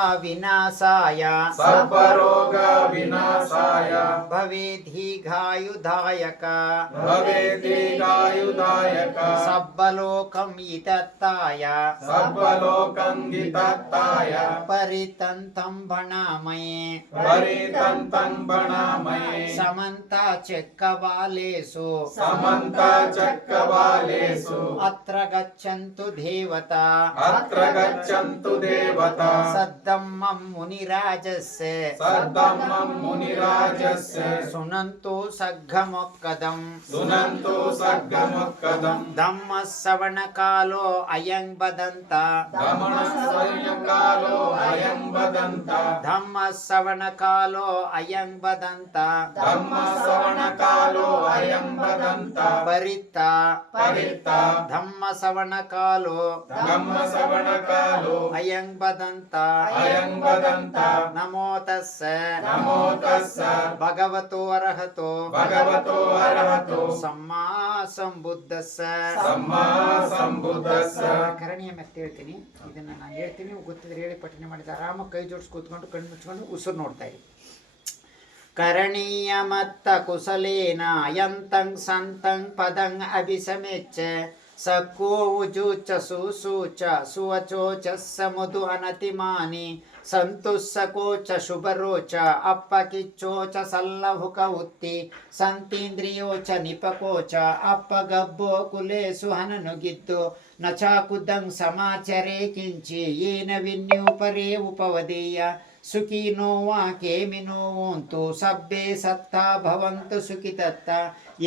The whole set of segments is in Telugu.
विनाशाय सर्वरोग विनाशाय भवेदीघायुधायक भवेदीगायुदायक सब्बलोकम् इतत्ताय सर्वलोकङ्गितत्ताय परितन्तं भणामये परितन्तं वणामये समन्ता चक्रवालेषु समन्तचक्रवालेषु अत्र गच्छन्तु देवता अत्र गच्छन्तु देवता सद्दम्मं मुनिराजस्य सद्दम्मं मुनिराजस्य सुनन्तु सग्घमोक्कदम् सुनन्तु सर्गमुक्कदम् धम्मश्रवणकालो अयं वदन्त गमनसंयकालो अयं वदन्त धम्मश्रवणकालो अयं वदन्त ಕಾಲೋ ಅಯಂಬದಂತ. ಪರಿತ. ಧಮ್ಮ ಸವಣ ಕಾಲೋ ಧಮ್ಮ ಕಾಲೋ ಅಯಂ ವದಂತ ಅಯಂ ನಮೋ ತಸ್ಸ ನಮೋ ತಸ್ಸ ಭಗವತೋ ಅರ್ಹತೋ. ಭಗವತೋ ಅರ್ಹತೋ. ಸಮ್ಮಾ ಸಂಬುದ್ಧಸ್ಸ. ಸಮ್ಮಾ ಸಂಬುದ್ಧಸ್ಸ. ಕರಣೀಯ ಮತ್ತೆ ಹೇಳ್ತೀನಿ. ಇದನ್ನ ನಾನು ಹೇಳ್ತೀನಿ. ಗೊತ್ತಿದ್ರೆ ಹೇಳಿ ಪಠನೆ ಮಾಡಿದ ಆರಾಮ ಕೈ ಜೋಡಿಸಿ ಕೂತ್ಕೊಂಡು ಕಣ್ಣು ಮುಚ್ಕೊಂಡು ಉಸಿರು ನೋಡ್ತಾ ಇರಿ. ಕರಣೀಯ ಮತ್ತ ಕುಶಲೇನ ಯಂತಂ ಸಂತಂ ಪದಂ ಅಭಿಸಮೆಚ್ಚ ಸಕ್ಕೋ ಉಜೂಚ ಸುಸೂಚ ಸುವಚೋಚ ಸಮುದು ಅನತಿಮಾನಿ ಸಂತುಸ್ಸಕೋಚ ಶುಭರೋಚ ಅಪ್ಪಕಿಚ್ಚೋಚ ಸಲ್ಲಹುಕ ಉತ್ತಿ ಸಂತೀಂದ್ರಿಯೋಚ ನಿಪಕೋಚ ಅಪ್ಪ ಗಬ್ಬೋ ಕುಲೆ ಸುಹನನುಗಿದ್ದು ನುಗಿದ್ದು ನಚಾಕುದಂ ಸಮಾಚರೇ ಕಿಂಚಿ ಏನ ವಿನ್ಯೂಪರೇ ಉಪವದೇಯ ಸುಖಿನೋ ವಾ ಕೇಮಿನೋ ವೋಂತು ಸಬ್ಬೆ ಸತ್ತಾ ಭವಂತು ಸುಖಿತತ್ತ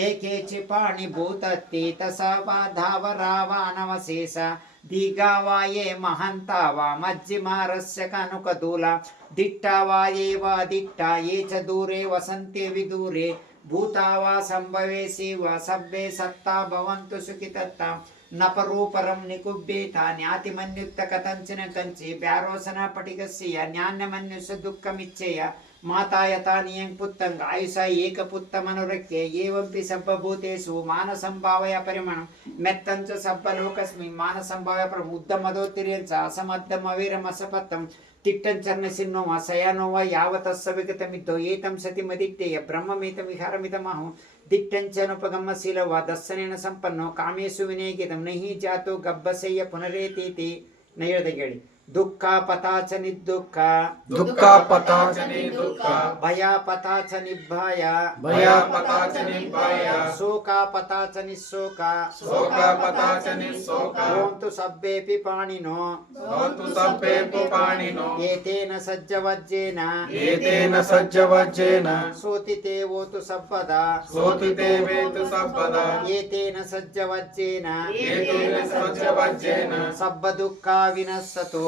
ಏಕೇಚಿ ಪಾಣಿ ಭೂತತ್ತಿ ತಸ ಧಾವರಾವಾನವಶೇಷ ದೀಘಾವಾಯೇ ಮಹಂತಾವ ಮಜ್ಜಿಮಾರಸ್ಯ ಕನುಕದೂಲ ದಿಟ್ಟಾವಾಯೇವ ದಿಟ್ಟ ಯೇ ಚ ದೂರೆ ವಸಂತೆ ವಿದೂರೆ ಭೂತಾವಾ ಸಂಭವೇಸಿವ ಸಬ್ಬೆ ಸತ್ತಾ ಭವಂತು ಸುಖಿತತ್ತ నపరూపరం నికుబ్బేత న్యాతిమన్యుత్త కథంచిన కంచి బ్యారోసన పటిగస్య జ్ఞాన్యమన్యుష దుఃఖమిచ్చేయ మాతాయతానీయం పుత్తంగా ఆయుష ఏకపుత్తమనురక్తే ఏవంపి సబ్బభూతేషు మానసంభావయ పరిమణం మెత్తంచ సబ్బలోకస్మి మానసంభావయ పరం ఉద్దమదోత్తిర్యంచ అసమర్థం అవిరమసపత్తం ತಿಟ್ಟಂಚರ್ನಸಿನ್ನೋವ ಅಸಯಾನೋವ ಯಾವ ತತ್ಸವಿಗತಮಿದ್ದೋ ಏತಂ ಸತಿ ಮದಿಟ್ಟೇಯ ದಿಟ್ಟಂಚನುಪಗಮ್ಮ ದಿಟ್ಟಂಚನುಪಗಮಶೀಲವ ದಸ್ಸನೇನ ಸಂಪನ್ನೋ ಕಾಮೇಶು ಗೀತಂ ನಹಿ ಜಾತು ಗಬ್ಬಸಯ್ಯ ಪುನರೇತೀತಿ. ನೈರದ ಕೇಳಿ ದುಃಖಾಪತಾಚ ನಿದುಃಖ ದುಃಖಾಪತಾಚ ನಿದುಃಖ ಭಯಾಪತಾಚ ನಿಭಾಯ ಭಯಾಪತಾಚ ನಿಭಾಯ ಶೋಕಾಪತಾಚ ನಿಶೋಕ ಶೋಕಾಪತಾಚ ನಿಶೋಕ ಓಂತು ಸಬ್ಬೇಪಿ ಪಾಣಿನೋ ಓಂತು ಸಬ್ಬೇಪಿ ಪಾಣಿನೋ ಏತೇನ ಸಜ್ಜವಜ್ಜೇನ ಏತೇನ ಸಜ್ಜವಜ್ಜೇನ ಸೋತಿತೆ ಓತು ಸಬ್ಬದ ಸೋತಿತೆ ವೇತು ಸಬ್ಬದ ಏತೇನ ಸಜ್ಜವಜ್ಜೇನ ಏತೇನ ಸಜ್ಜವಜ್ಜೇನ ಸಬ್ಬ ದುಃಖ ವಿನಸ್ಸತೋ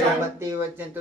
ಸಂಪತ್ತಿ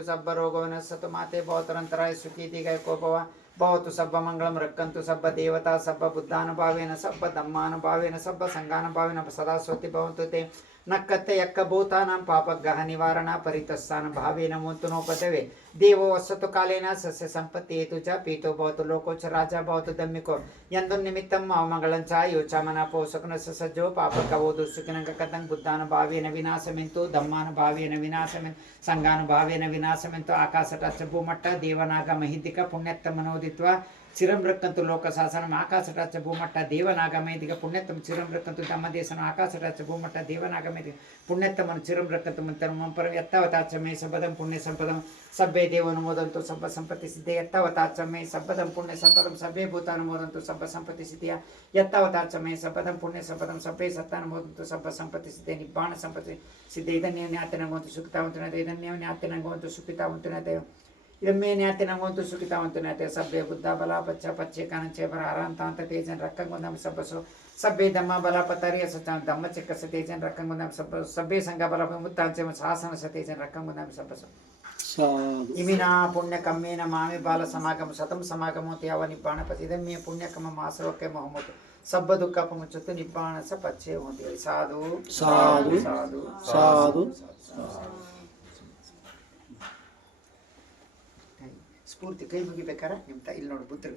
ಸಬ್ಬ ಸತು ಮಾತೆ ಭವತರಂತರಾಯ ಸುಖಿ ದೀಗಾಯ ಕೋಪವ. ಭವತು ಸಬ್ಬ ಮಂಗಳಂ ರಕ್ಕಂತು ಸಬ್ಬ ದೇವತಾ ಸಬ್ಬ ಬುದ್ಧಾನುಭಾವೇನ ಸಬ್ಬ ಧಮ್ಮಾನುಭಾವೇನ ಸಬ್ಬ ಸಂಘಾನುಭಾವೇನ ಸದಾ ಸ್ವತಿ ಭವಂತು ತೇ ನಕ್ಕತ್ತೆ ಯಕ್ಕ ಭೂತಾನಾಂ ಪಾಪಗ್ರಹ ನಿವಾರಣ ಪರಿತಸ್ಸಾನ ಭಾವೇನ ಮುಂತು ನೋಪತವೆ ದೇವೋ ವಸತು ಕಾಲೇನ ಸಸ್ಯ ಸಂಪತ್ತಿ ಹೇತು ಚ ಪೀತೋ ಭವತು ಲೋಕೋಚ ರಾಜ ಭವತು ದಮ್ಮಿಕೋ. ಎಂದು ನಿಮಿತ್ತಂ ಅವಮಗಳಂ ಚ ಯೋಚಾಮನ ಪೋಷಕನ ಸಜ್ಜೋ ಪಾಪಕವೋದು ಸುಖಿನಂಕ ಕಥಂ ಬುದ್ಧಾನುಭಾವೇನ ವಿನಾಶಮೆಂತು ಧಮ್ಮಾನುಭಾವೇನ ವಿನಾಶಮೆಂತು ಸಂಘಾನುಭಾವೇನ ವಿನಾಶಮೆಂತು ಆಕಾಶಟ ಭೂಮಟ್ಟ ದೇವನಾಗ ಮಹಿದ್ದಿಕ ಪುಣ್ಯತ್ತ ಮನೋದಿತ್ವ చిరంబ్రక్కంతు లోక శాసనం ఆకాశరాచ భూమట్ట దేవనాగమేదిగ పుణ్యత్వం. చిరంబ్రక్కంతు రక్కంతు ధమ్మదేశనం ఆకాశరాచ భూమట్ట దేవనాగమేదిగ పుణ్యత్తమను చిరం రక్కంతు మంపరం. ఎత్తవతాచమే సంపదం పుణ్య సంపదం. సభ్యే దేవనుమోదంతో సభ సంపత్తి సిద్ధి. ఎత్తవతాచమే సంపదం పుణ్య సంపదం. సభ్యే భూతానుమోదంతో సభ సంపత్తి సిద్ధి. ఎత్తవతాచమే సంపదం పుణ్య సంపదం. సభ్యే సత్తానుమోదంతో సభ సంపత్తి సిద్ధి. నిబ్బాణ సంపత్తి సిద్ధి. ఇదన్నేమి ఆతనంగా సుఖితా ఉంటున్నది. ఇదన్నేమి ఆతనంగా సుఖితా ఉంటున్నదే. యమ్మేనాతినవంతు సుఖితవంతునైతే సబ్బే బుద్ధ బలాపచ్చ పచ్చేకాన చేపర అరాంతాంత తేజన్ రక్కంగుందం సభసు సబ్బే ధమ్మ బలాపతరియ సత్యం ధమ్మ చెక్క సతేజన్ రక్కంగుందం సభసు సబ్బే సంఘ బల ముత్తాంచేమ శాసన సతేజన్ రక్కంగుందం సభసు ఇమినా పుణ్యకమ్మేన మామి బాల సమాగమ సతం సమాగమో త్యావ నిబ్బాణ పసిదం మే పుణ్యకమ మాసవకే మొహమ్మదు సబ్బ దుఃఖప ముచ్చత్తు నిబ్బాణ స పచ్చే ఉంది సాధు సాధు సాధు సాధు ಪೂರ್ತಿ ಕೈ ಮುಗಿಬೇಕಾರೆ ನಿಮ್ಮ ತಾಯಿ ಇಲ್ಲಿ ನೋಡಿ ಬುದ್ಧರು